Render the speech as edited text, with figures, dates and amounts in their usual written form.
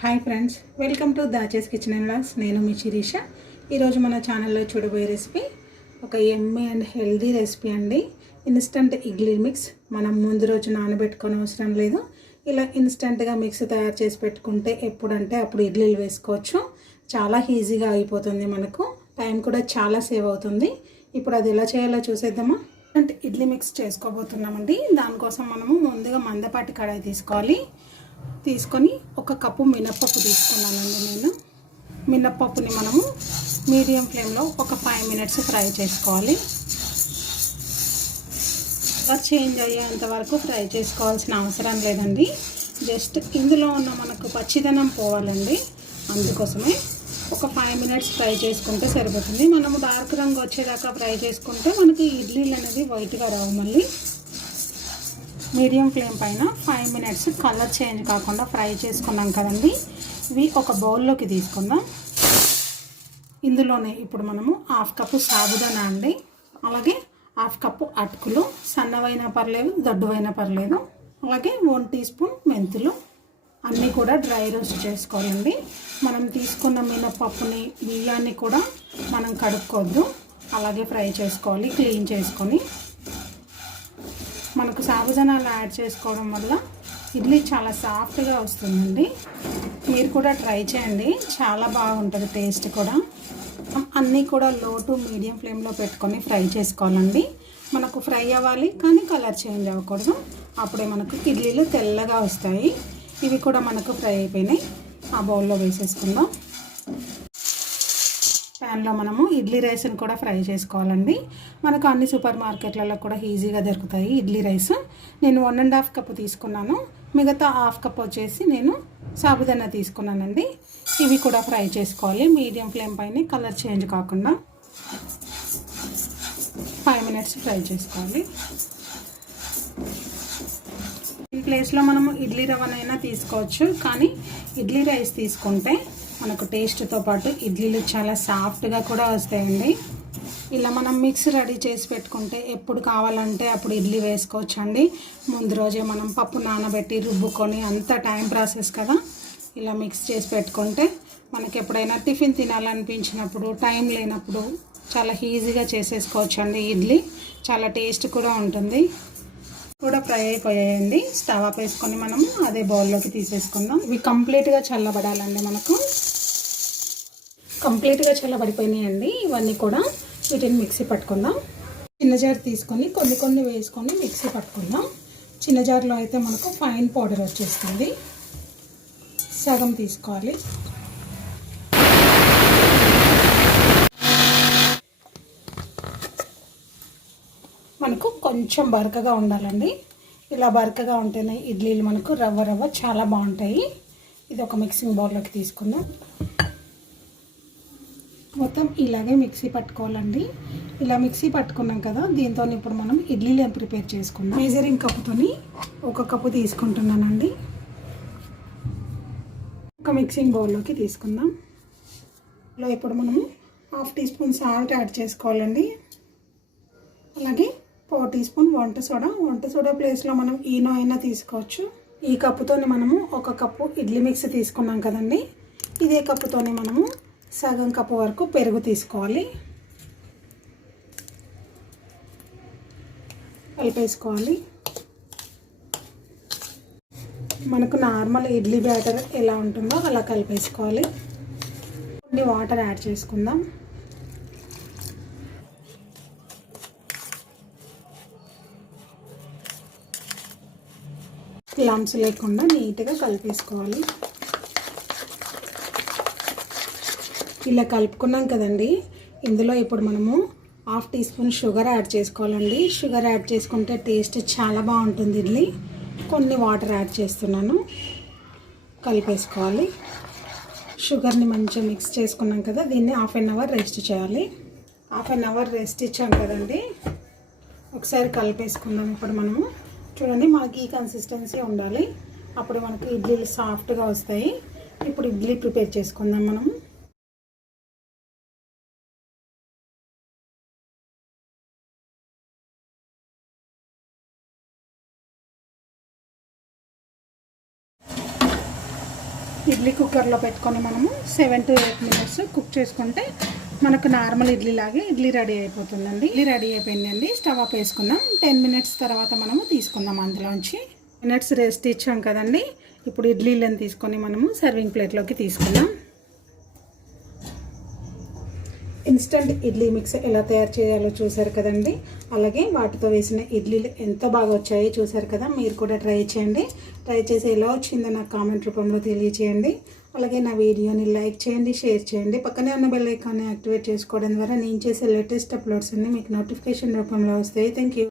Hi friends, welcome to దాచేస్ kitchen and vlogs. నేను మీ శిరీష. ఈరోజు మన ఛానల్లో చూడబోయే రెసిపీ ఒక యమ్మీ అండ్ హెల్దీ రెసిపీ అండి. Instant idli mix. మనం ముందు రోజు నానబెట్టుకొని అవసరం లేదు. ఇలా ఇన్స్టంట్గా మిక్స్ తయారు చేసి పెట్టుకుంటే ఎప్పుడంటే అప్పుడు ఇడ్లీలు వేసుకోవచ్చు. చాలా ఈజీగా అయిపోతుంది, మనకు టైం కూడా చాలా సేవ్ అవుతుంది. ఇప్పుడు అది ఎలా చేయాలో చూసేద్దామా. అంటే ఇడ్లీ మిక్స్ చేసుకోబోతున్నామండి. దానికోసం మనము ముందుగా మందపాటి కడాయి తీసుకొని ఒక కప్పు మినప్పప్పు తీసుకున్నానండి. నేను మినప్పప్పుని మనము మీడియం ఫ్లేమ్లో ఒక 5 మినిట్స్ ఫ్రై చేసుకోవాలి. కలర్ చేంజ్ అయ్యేంత వరకు ఫ్రై చేసుకోవాల్సిన అవసరం లేదండి. జస్ట్ ఇందులో ఉన్న మనకు పచ్చిదనం పోవాలండి. అందుకోసమే ఒక 5 మినిట్స్ ఫ్రై చేసుకుంటే సరిపోతుంది. మనము డార్క్ రంగు వచ్చేదాకా ఫ్రై చేసుకుంటే మనకి ఇడ్లీలు అనేది వైట్గా రావు. మళ్ళీ మీడియం ఫ్లేమ్ పైన 5 మినిట్స్ కలర్ చేంజ్ కాకుండా ఫ్రై చేసుకున్నాం కదండి. ఇవి ఒక బౌల్లోకి తీసుకుందాం. ఇందులోనే ఇప్పుడు మనము 1/2 కప్పు సాబుదానా అండి, అలాగే 1/2 కప్పు అటుకులు, సన్నవైనా పర్లేదు దొడ్డువైనా పర్లేదు, అలాగే 1 టీ స్పూన్ మెంతులు అన్నీ కూడా డ్రై రోస్ట్ చేసుకోవాలండి. మనం తీసుకున్న మినపప్పుని బియ్యాన్ని కూడా మనం కడుక్కోవద్దు, అలాగే ఫ్రై చేసుకోవాలి క్లీన్ చేసుకొని. మనకు సాబుదానాలు యాడ్ చేసుకోవడం వల్ల ఇడ్లీ చాలా సాఫ్ట్గా వస్తుందండి. మీరు కూడా ట్రై చేయండి, చాలా బాగుంటుంది టేస్ట్ కూడా. అన్నీ కూడా లో టు మీడియం ఫ్లేమ్లో పెట్టుకొని ఫ్రై చేసుకోవాలండి. మనకు ఫ్రై అవ్వాలి కానీ కలర్ చేంజ్ అవ్వకూడదు. అప్పుడే మనకు ఇడ్లీలు తెల్లగా వస్తాయి. ఇవి కూడా మనకు ఫ్రై అయిపోయినాయి. ఆ బౌల్లో వేసేసుకుందాం. ప్యాన్లో మనము ఇడ్లీ రైస్ని కూడా ఫ్రై చేసుకోవాలండి. మనకు అన్ని సూపర్ మార్కెట్లలో కూడా ఈజీగా దొరుకుతాయి ఇడ్లీ రైస్. నేను 1.5 కప్పు తీసుకున్నాను. మిగతా 1/2 కప్ వచ్చేసి నేను సాబుదానా తీసుకున్నానండి. ఇవి కూడా ఫ్రై చేసుకోవాలి మీడియం ఫ్లేమ్ పైన, కలర్ చేంజ్ కాకుండా 5 మినిట్స్ ఫ్రై చేసుకోవాలి. ఈ ప్లేస్లో మనము ఇడ్లీ రవ్వనైనా తీసుకోవచ్చు, కానీ ఇడ్లీ రైస్ తీసుకుంటే మనకు టేస్ట్తో పాటు ఇడ్లీలు చాలా సాఫ్ట్గా కూడా వస్తాయండి. ఇలా మనం మిక్స్ రెడీ చేసి పెట్టుకుంటే ఎప్పుడు కావాలంటే అప్పుడు ఇడ్లీ వేసుకోవచ్చు అండి. ముందు రోజే మనం పప్పు నానబెట్టి రుబ్బుకొని అంత టైం ప్రాసెస్ కదా. ఇలా మిక్స్ చేసి పెట్టుకుంటే మనకి ఎప్పుడైనా టిఫిన్ తినాలనిపించినప్పుడు, టైం లేనప్పుడు చాలా ఈజీగా చేసేసుకోవచ్చు అండి. ఇడ్లీ చాలా టేస్ట్ కూడా ఉంటుంది. కూడా ఫ్రై అయిపోయాయండి. స్టవ్ ఆఫ్ వేసుకొని మనము అదే బౌల్లోకి తీసేసుకుందాం. ఇవి కంప్లీట్గా చల్లబడాలండి. మనకు కంప్లీట్గా చల్లబడిపోయినాయండి ఇవన్నీ కూడా. వీటిని మిక్సీ పట్టుకుందాం. చిన్న జార్ తీసుకొని కొన్ని వేసుకొని మిక్సీ పట్టుకుందాం. చిన్న జార్లో అయితే మనకు ఫైన్ పౌడర్ వచ్చేస్తుంది. సగం తీసుకోవాలి. మనకు కొంచెం బరకగా ఉండాలండి. ఇలా బరకగా ఉంటేనే ఇడ్లీలు మనకు రవ్వ చాలా బాగుంటాయి. ఇది ఒక మిక్సింగ్ బౌల్లోకి తీసుకుందాం. మొత్తం ఇలాగే మిక్సీ పట్టుకోవాలండి. ఇలా మిక్సీ పట్టుకున్నాం కదా, దీంతో ఇప్పుడు మనం ఇడ్లీలు ప్రిపేర్ చేసుకుందాం. మెజరింగ్ కప్పుతోని 1 కప్పు తీసుకుంటున్నానండి. ఒక మిక్సింగ్ బౌల్లోకి తీసుకుందాం. ఇలా ఇప్పుడు మనము 1/2 టీ స్పూన్ సాల్ట్ యాడ్ చేసుకోవాలండి. అలాగే 1/4 టీ స్పూన్ వంట సోడా ప్లేస్లో మనం ఈనో అయినా తీసుకోవచ్చు. ఈ కప్పుతోని మనము 1 కప్పు ఇడ్లీ మిక్స్ తీసుకున్నాం కదండి. ఇదే కప్పుతోని మనము సగం కప్పు వరకు పెరుగు తీసుకోవాలి. కలిపేసుకోవాలి. మనకు నార్మల్ ఇడ్లీ బ్యాటర్ ఎలా ఉంటుందో అలా కలిపేసుకోవాలి. కొన్ని వాటర్ యాడ్ చేసుకుందాం. లంప్స్ లేకుండా నీట్గా కలిపేసుకోవాలి. ఇలా కలుపుకున్నాం కదండి. ఇందులో ఇప్పుడు మనము 1/2 టీ స్పూన్ షుగర్ యాడ్ చేసుకోవాలండి. షుగర్ యాడ్ చేసుకుంటే టేస్ట్ చాలా బాగుంటుంది ఇడ్లీ. కొన్ని వాటర్ యాడ్ చేస్తున్నాను. కలిపేసుకోవాలి. షుగర్ని మంచిగా మిక్స్ చేసుకున్నాం కదా, దీన్ని 1/2 అవర్ రెస్ట్ చేయాలి. 1/2 అవర్ రెస్ట్ ఇచ్చాం కదండి. ఒకసారి కలిపేసుకుందాం. ఇప్పుడు మనము చూడండి, మనకి ఈ కన్సిస్టెన్సీ ఉండాలి. అప్పుడు మనకు ఇడ్లీలు సాఫ్ట్గా వస్తాయి. ఇప్పుడు ఇడ్లీ ప్రిపేర్ చేసుకుందాం మనం. ఇడ్లీ ఇడ్లీ కుక్కర్లో పెట్టుకొని మనము 7 to 8 minutes కుక్ చేసుకుంటే మనకు నార్మల్ ఇడ్లీ లాగే ఇడ్లీ రెడీ అయిపోతుందండి. ఇడ్లీ రెడీ అయిపోయిందండి. స్టవ్ ఆఫ్ వేసుకుందాం. 10 minutes తర్వాత మనము తీసుకుందాం. అందులోంచి మినిట్స్ రెస్ట్ ఇచ్చాం కదండి. ఇప్పుడు ఇడ్లీలను తీసుకొని మనము సర్వింగ్ ప్లేట్లోకి తీసుకుందాం. ఇన్స్టంట్ ఇడ్లీ మిక్స్ ఎలా తయారు చేయాలో చూసారు కదండి. అలాగే వాటితో వేసిన ఇడ్లీలు ఎంత బాగా వచ్చాయో చూసారు కదా. మీరు కూడా ట్రై చేయండి. ట్రై చేసి ఎలా వచ్చిందో నాకు కామెంట్ రూపంలో తెలియచేయండి. అలాగే నా వీడియోని లైక్ చేయండి, షేర్ చేయండి. పక్కనే ఉన్న బెల్ ఐకాన్ని యాక్టివేట్ చేసుకోవడం ద్వారా నేను చేసే లేటెస్ట్ అప్లోడ్స్ అన్ని మీకు నోటిఫికేషన్ రూపంలో వస్తాయి. Thank you.